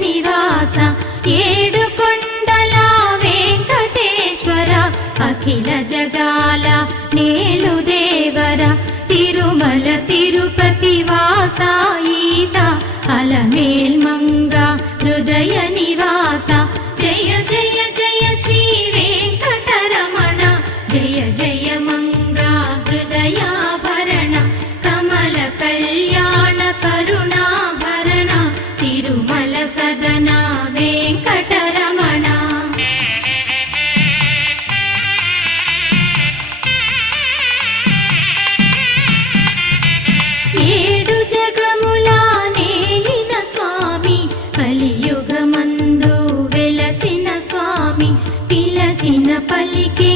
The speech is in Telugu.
నివాస ఏడు కొండల వెంకటేశ్వర అఖిల జగాల నేలు దేవర తిరుమల తిరుపతి వాస ఈస అలమేల్ మంగ హృదయ నివాస జయ జయ జయ శ్రీ వెంకటరమణ జయ జయ మంగ హృదయాభరణ కమల కళ్యాణ కరుణాభరణ తిరుమల సదన వెంకటరమణ. ఏడు జగముల నేలిన స్వామి కలియుగమందు వెలసిన స్వామి పిలచిన పలికే